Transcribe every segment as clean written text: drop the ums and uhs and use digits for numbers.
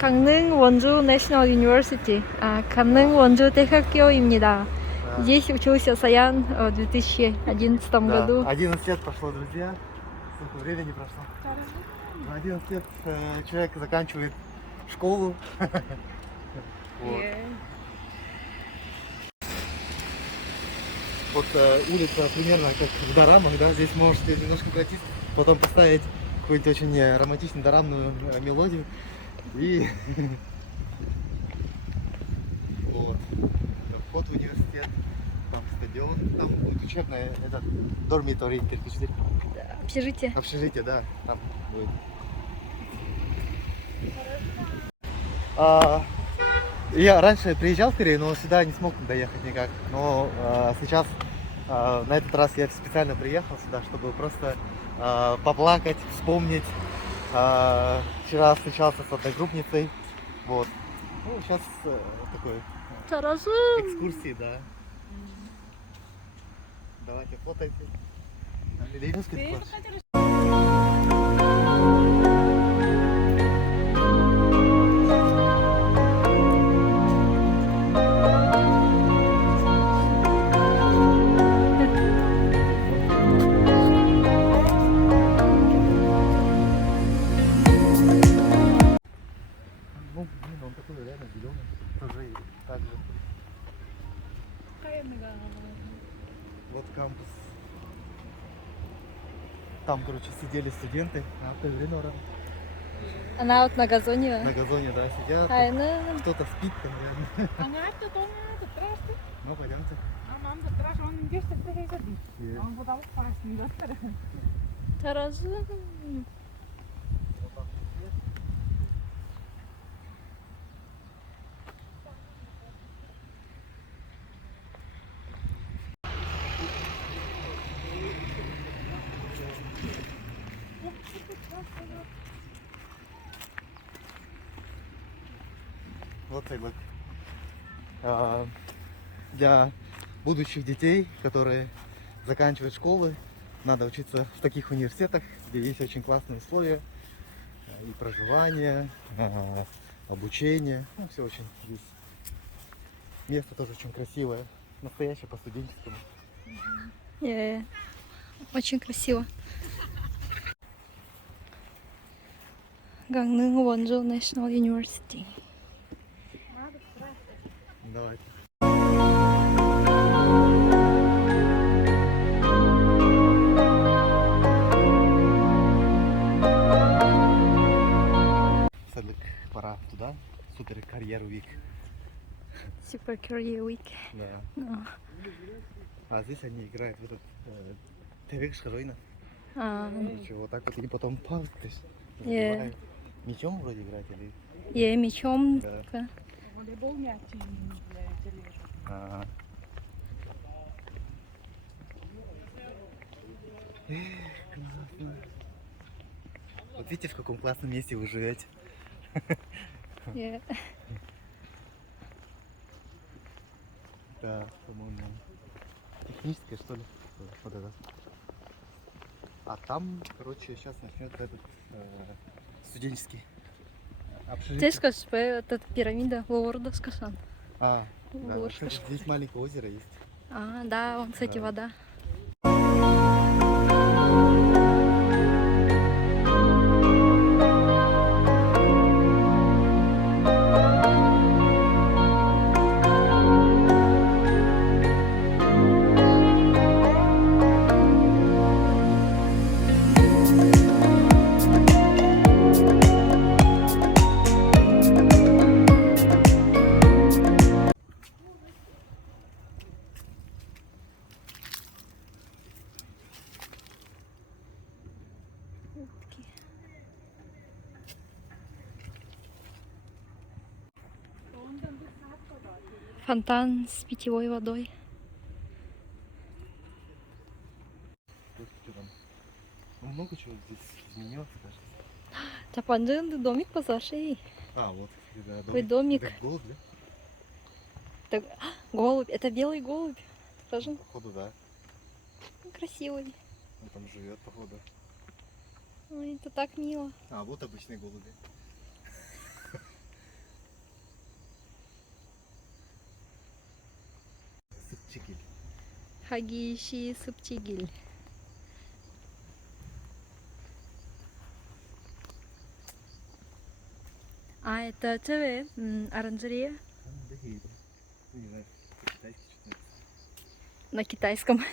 강릉 원주 National University, 강릉 원주 대학교입니다. Здесь учился Саян в 2011 году. 11 лет прошло, друзья. Сколько времени прошло? 11 лет человек заканчивает школу. Вот улица примерно как в дорамах, да, здесь можете немножко пройтись, потом поставить какую-нибудь очень романтичную дорамную мелодию и вот. Вход в университет, там стадион, там будет учебная, этот dormitory, Общежитие. общежитие, да, там будет. Я раньше приезжал в Перей, но сюда не смог доехать никак. Но сейчас на этот раз я специально приехал сюда, чтобы просто поплакать, вспомнить. Вчера встречался с одногруппницей. Вот. Ну, сейчас такой экскурсии, да. Давайте фотайте. Ну, блин, он такой реально зеленый. Тоже и так же. Вот кампус. Там, короче, сидели студенты. Она вот на газоне. На газоне, да, сидят. Кто-то спит там рядом. Ну, пойдемте. Таразы. Вот как бы для будущих детей, которые заканчивают школы, надо учиться в таких университетах, где есть очень классные условия и проживание, обучение. Ну, все очень здесь. Место тоже очень красивое, настоящее по-студенческому. Очень красиво. 강릉 원주 National University. Давайте. Садлик, пора туда. Супер карьер Week. Super Career Week. Да. А здесь они играют в этот Тевек Шхаройна. Короче, вот так вот они потом забивают. Мячом вроде играть или? Мячом. Да. Классно. Вот видите, в каком классном месте вы живете. Да, по-моему, техническое, что ли? Вот это. А там, короче, сейчас начнется этот студенческий общежитие. Здесь, кажется, это пирамида Лорда Скасан. Да, кстати, здесь маленькое озеро есть. Да, вон, кстати, Да. вода. Утки. Фонтан с питьевой водой. Что там? Ну, много чего здесь изменилось, кажется. Тапанджин, домик позашей. А, вот, да, Какой домик. Это голубь, да? Это голубь. Это белый голубь. Тоже Походу, да. красивый. Он там живет, походу. Ой, это так мило. А, вот обычные голуби. Сыпчики. Хагиши Сыптигиль. А это ТВ, оранжерея Не знаю, по-китайски что-то. на китайском. Ну,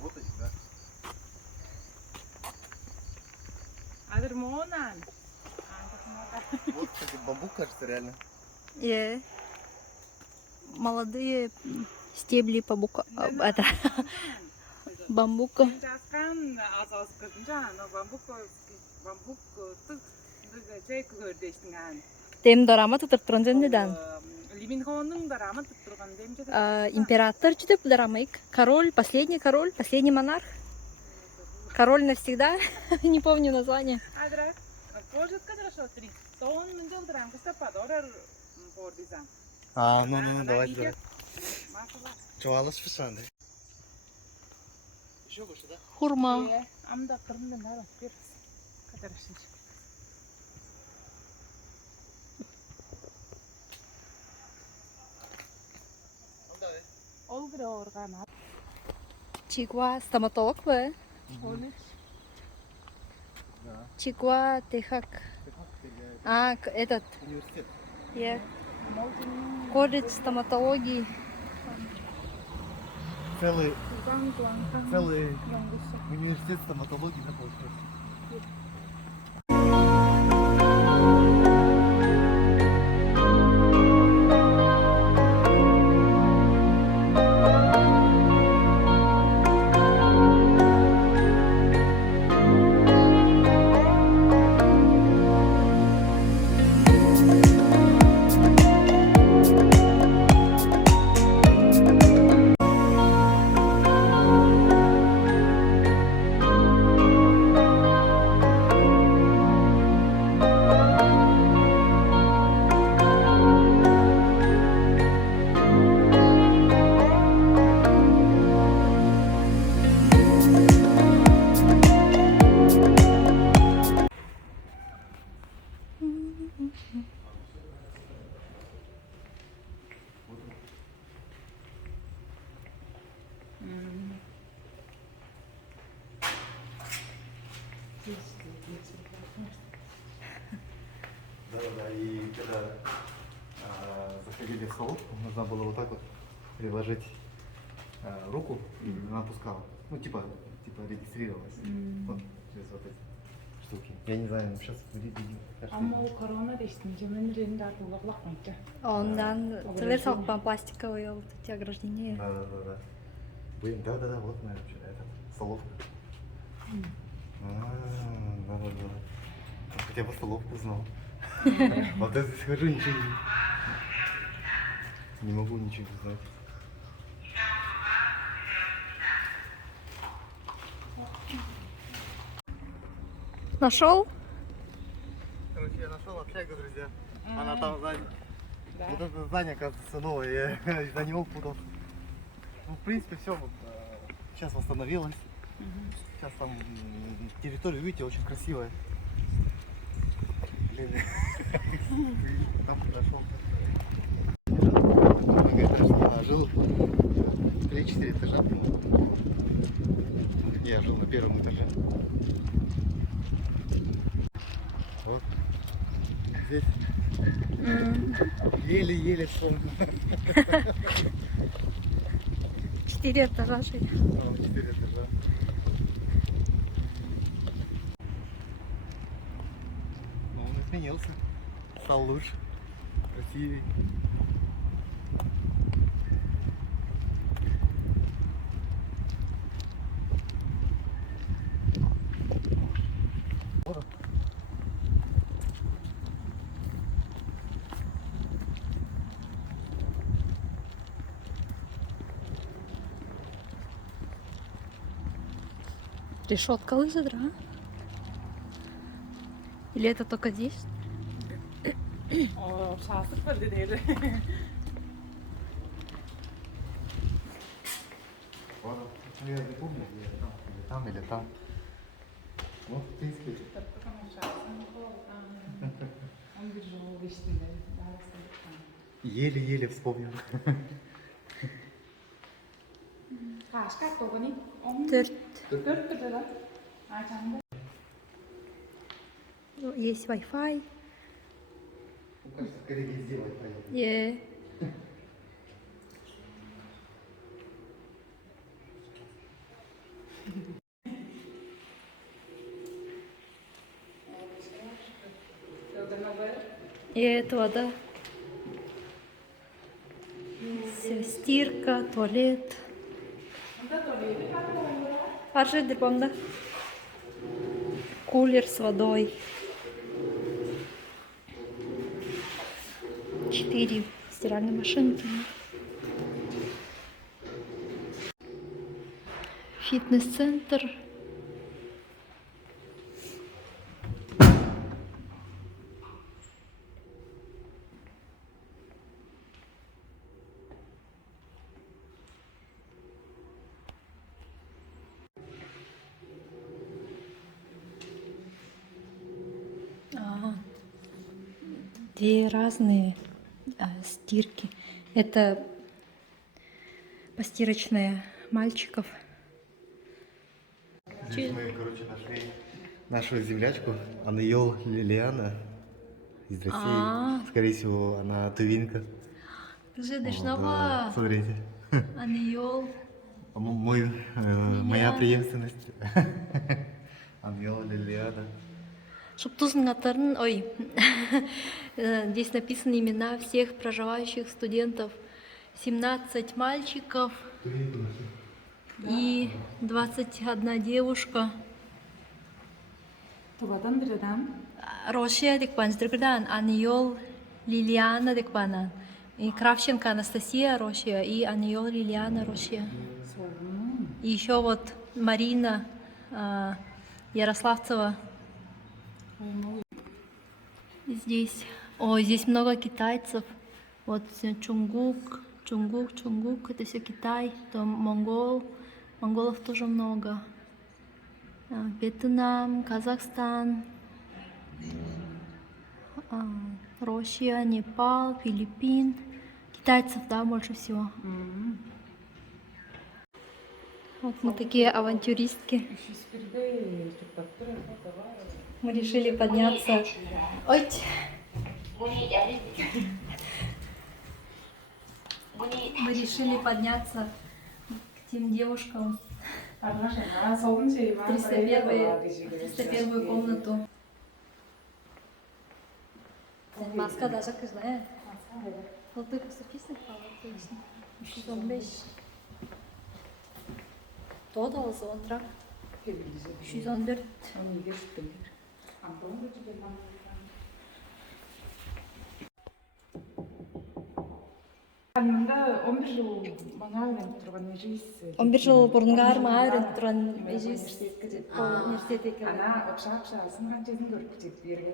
вот они, да. Адермонан. Вот, кстати, бамбук, кажется, реально. И молодые стебли бамбука. Это бамбука. Жасқан асас кырдынча ано бамбук жай көрдөштүнган. Тем дорама тутуп турган жөнүнөн. Лиминхондун дарамы туттурган демче. Император чүтөп дорамайк. Король, последний монарх. Король навсегда. Не помню название. Адрак. Пожит кадрашо 3. Тон мендел драм кастападор пордизам. А, ну, давайте, давай. Машалла. Чуалас фишанды. Еще больше, да? Хурма. Амда кырындан дaro бир. Кадрашын. Ну, давай. Ол кире оорган. Чигуа стоматолог вы? Да. Чигуа Техак. А, этот. Университет. Я. Колледж стоматологии. Целый университет стоматологии, да, получается. Да, и когда заходили в столовку, нужно было вот так вот приложить руку, и она опускала. Ну, типа регистрировалась. Вот, через вот эти штуки. Я не знаю, сейчас выглядит. Амма ол корона дештинче мен жеринде атуулак койчу. Ондан целый пластиковые вот эти ограждения. Да. Блин, да, вот моя вообще это столовка. Да. Я хотя бы столовку знал. Вот я здесь хожу, ничего не могу ничего знать. Нашел? Короче, я нашел общагу, друзья. Она там сзади. Да. Вот это здание, оказывается, новое. Я из-за него путал. Ну, в принципе, все сейчас восстановилось. Сейчас там территория, видите, очень красивая. Блин. Там подошел. Многоэтажный. Жил 3-4 этажа. Я жил на первом этаже. Вот. Здесь еле-еле сон. 4 этажа жили. 4 этажа. Но он изменился. Стал лучше. красивый. Решетка лыжи, да? Или это только здесь? Şahsız böyle değil. Я не помню, где там или там. Ну, в принципе, еле-еле вспомнил. Kaç kat doğru? 4. 4 lira. Ayça'nın Ну, есть Wi-Fi. Мне кажется, скорее везде Wi-Fi. И этого, да? Всё, стирка, туалет. Аржидер, да? Кулер с водой. 4 стиральные машинки. Фитнес-центр. Две разные стирки. Это постирочная мальчиков. Здесь мы, короче, нашли нашу землячку, Аньол Лилиана из России. Скорее всего, она тувинка. Да, смотрите. Аньол. Моя преемственность. Аньол Лилиана. Ой, здесь написаны имена всех проживающих студентов. 17 мальчиков и 21 девушка. Tuvadan biridan. Рошия декпан, Стригдан, Аньол Лилиана декпана. И Кравченко Анастасия Рошия и Аньол Лилиана Рошия. И еще вот Марина Ярославцева. Здесь, здесь много китайцев. Вот Чунгук, это все Китай. Там монголов тоже много. Вьетнам, Казахстан, Россия, Непал, Филиппин. Китайцев, да, больше всего. Вот мы такие авантюристки. Мы решили подняться. Ой! Мы решили подняться к тем девушкам в 301 комнату. Маска даже кызлая. Вот ты записывай, отлично. 315. Тода Лазондра. 314. Anında 11 жыл бана үйреніп тұрған ежейсіз. 11 жыл бұрынғы арма үйреніп тұрған ежейсіз. Университетке. Ана оқша сынған жерін көріп кетеді бергі.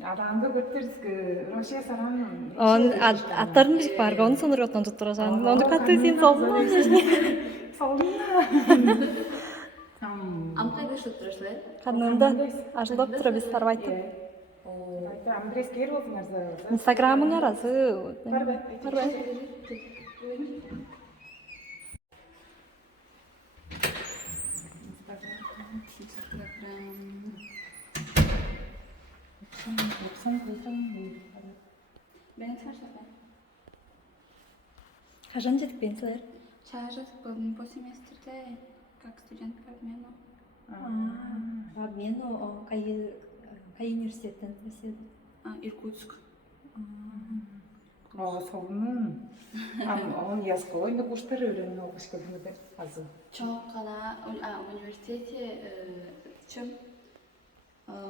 Адамды көртерскі Россия саран. Аттарын бар, оны соныр оттан тұттырасан. Оны қатты сен салдың ма? Салдың. Амтай бешіп тұрышлы? Қанында ажылдап тұра біз тарвайтып. Андрес кер болдыңар за. Инстаграмыңа разы. Барбай. Қажан жетіп пенсілер? Шажет по семестрде, как студент по обмену. По обмену қай университеттен? Иркутск. Соғымын. Он ясколы, но куштары өрен оқыш көлімді азы. 저거나 университете чем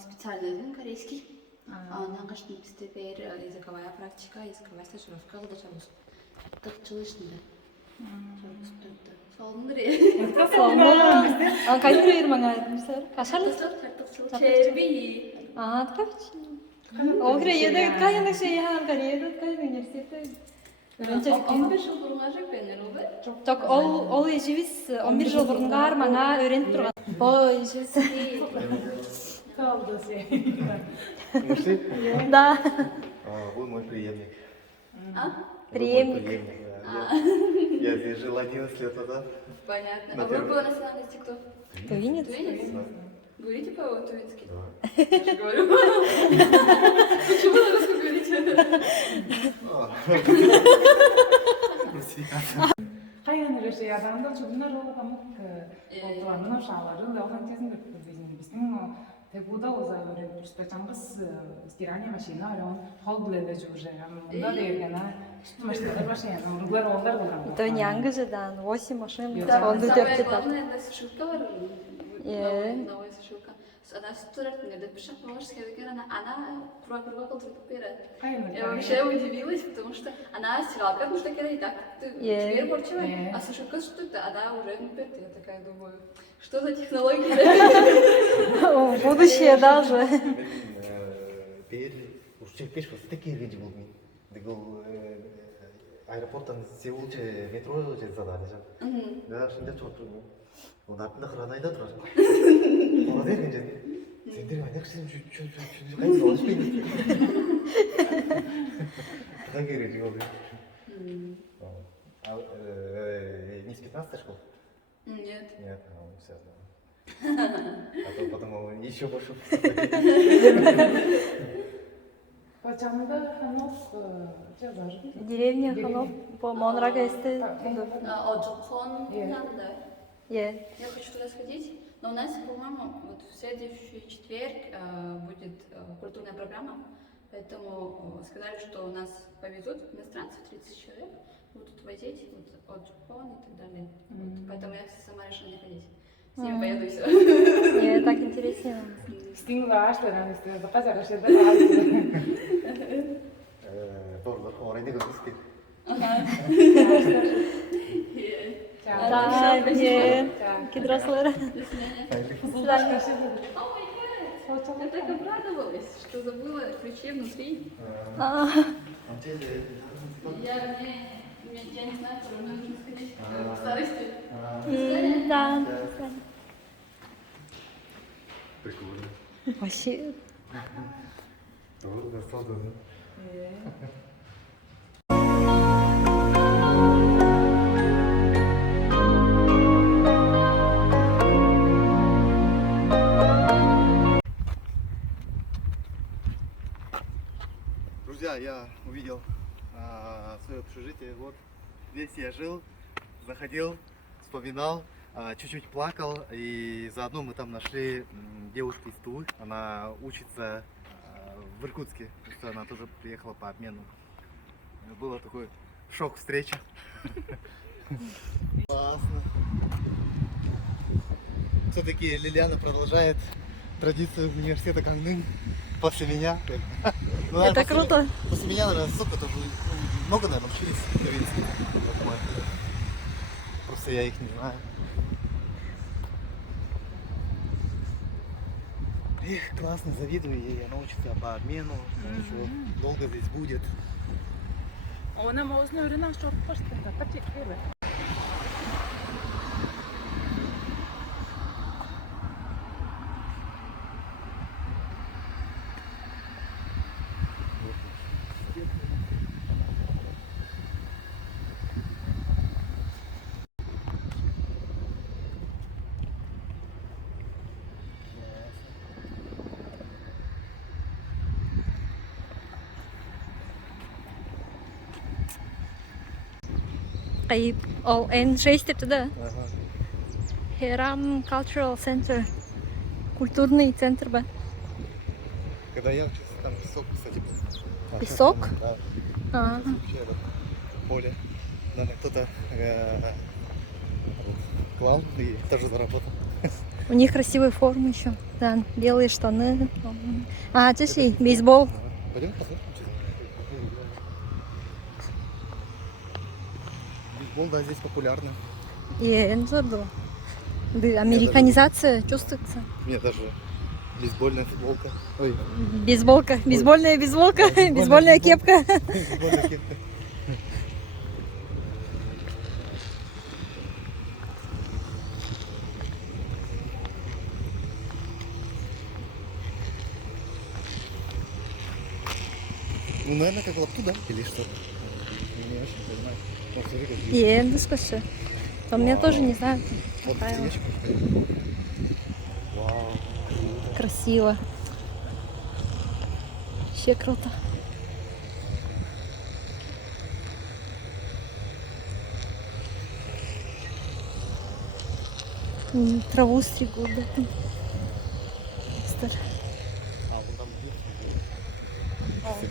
специальный корейский. Наңғыштың бізде бер языковая практика, языковая стажировка қылды жабыз. Тықчылышында. Жабыз тұрды. Солыныр е. Қайсыр ермаңа ермісер? Қашарлы? Черби. Тақапчы. Ол кіре еді, қайындық шей хан Кореяда, қайын университеті. 15 жыл бұрынға жүк бәнер олды? Жоқ, ол ежевіз 11 жыл бұрынға армаңа өреніп тұрған. Ой, ежевіз. Қалды сен. Мужчина? Да. Вы мой преемник. Преемник. Вы мой преемник, да. Я здесь жил 11 лет назад. Понятно. А вы по национальности кто? Тувинец? Тувинец? Говорите по-тувински? Да. Я же говорю. Почему на русском говорите? Қайын өресі адамда чүгінер ол қамық олтуанын ошаларын да оған кезінде біздің Тегуда оза өрен просто чаңғыс стирание машина өрен хол білелі жүгіже. Онда дергені машиналар машина, ұрғылар олдар болған. Это не ангажедан, 8 машин. Да, Он самое идет главное, это сушилка бар. Новая сушилка. Она студент, мне допишет, можешь сказать, она круга колдыртып берет. Я вообще удивилась, потому что она стиралка, потому что когда и так теперь порчевая, а сушилка что-то, она уже не берет. Я такая думаю, что за технология? Будущее даже. Бер ушчек пеш болса такие люди болмай. Дегол аэропорттан Сеулче метро задады жан. Да, шында чоқ тұрмын. Оның артында хранайда тұрады. Оға дерген жеді. Сендер айнақ сен қайсы алаш бейді. Туда кереж болды. Не с 15-й школ? Нет. Нет, все равно. А то потом он еще больше. Почему-то ханов жазар. Деревня Ханов по Монрага эсте. Оджохон, да. Я хочу туда сходить, но у нас, по-моему, вот в следующий четверг будет культурная программа, поэтому сказали, что у нас повезут иностранцев, 30 человек, будут возить вот, от Джапона и так далее. Вот, поэтому я сама решила не ходить. С ними поеду и все. Мне так интересно. Стингла аштаран исте, заказа рашеда алды. Doğru, orayı da görmüştük. Да, нет. Кедросла. Я так обрадовалась, что забыла ключи внутри. Я не знаю, куда мне нужно сходить в старости. Да. Прикольно. Вообще. Doğru, nasıl oldu? Друзья, я увидел свое общежитие. Вот здесь я жил, заходил, вспоминал, чуть-чуть плакал. И заодно мы там нашли девушку из Тулы. Она учится в Иркутске. Она тоже приехала по обмену. Было такой шок встреча. Классно. Все-таки Лилиана продолжает традицию университета Гангнын после меня. Ну, наверное, Это круто. После меня, наверное, сколько тоже много, наверное, учились корейский. Просто я их не знаю. Эх, классно, завидую ей, она учится по обмену, еще долго здесь будет. Ona mağazına öğrenen çok başta da çekiyor. Кайып ол N6 депті да. Ага. Херам Cultural Center. Культурный центр ба. Когда я учился, там песок, кстати, был. Песок? Да. А, Вообще это поле. Наверное, кто-то вот, клал и тоже заработал. у них красивые формы еще. Да, белые штаны. А, это же бейсбол. Пойдем посмотрим. Бейсбол, да, здесь популярный. Энджерду. Да, американизация чувствуется. У меня даже бейсбольная футболка. Ой, Бейсболка, бейсбольная бейсболка, бейсбольная бейсбольная бейсбол. кепка. бейсбольная кепка. Ну, наверное, как лапту, да? Или что? Не очень понимаю. Вот, смотри, какие. Енді скажи. То мне тоже не знаю. Вот Такая вот. тележка. Вау. Красиво. Вообще круто. Траву стригут, да. Там. А, вон там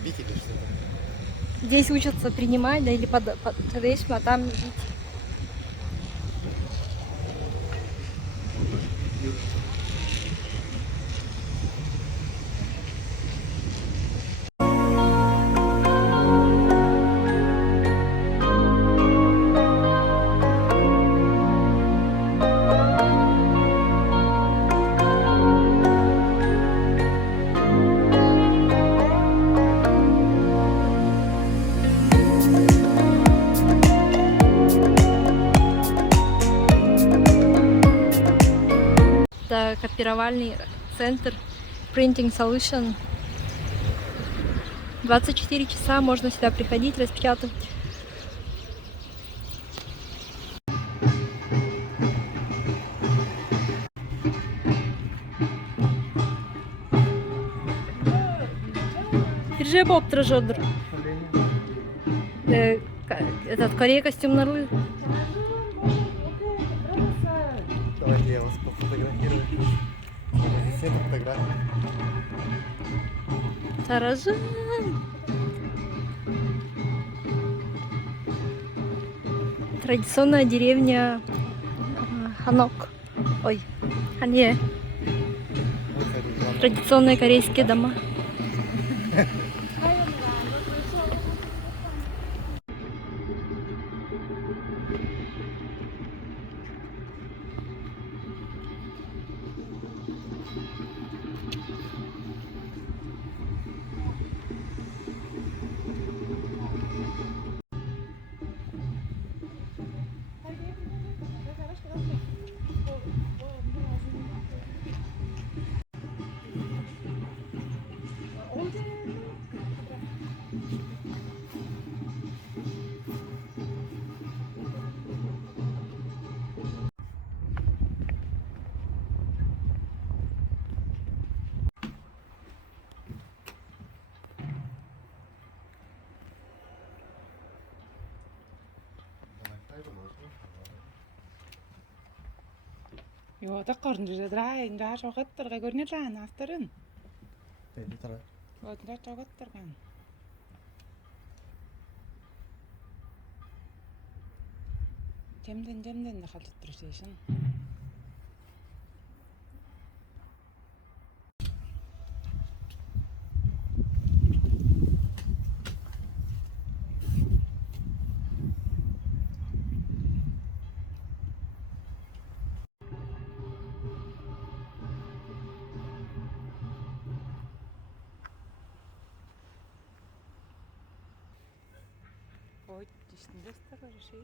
бить или что-то? Здесь учатся принимать, да, или под речь, а там бить. Это копировальный центр Printing Solution. 24 часа можно сюда приходить, распечатывать. Бирже болып тұр жодыр. Этот Корея костюмнары. Давайте я вас пофотографирую. Здесь все фотографии. Таражан. Традиционная деревня Ханок. Ой, Хане. Традиционные корейские дома. Joo, takkar nyt se drain, draa soo kattorga, kun ne draan aastaren. Oot draa soo kattorgan. Jemden dakhalut tursation. Ой, üstünde starı şey.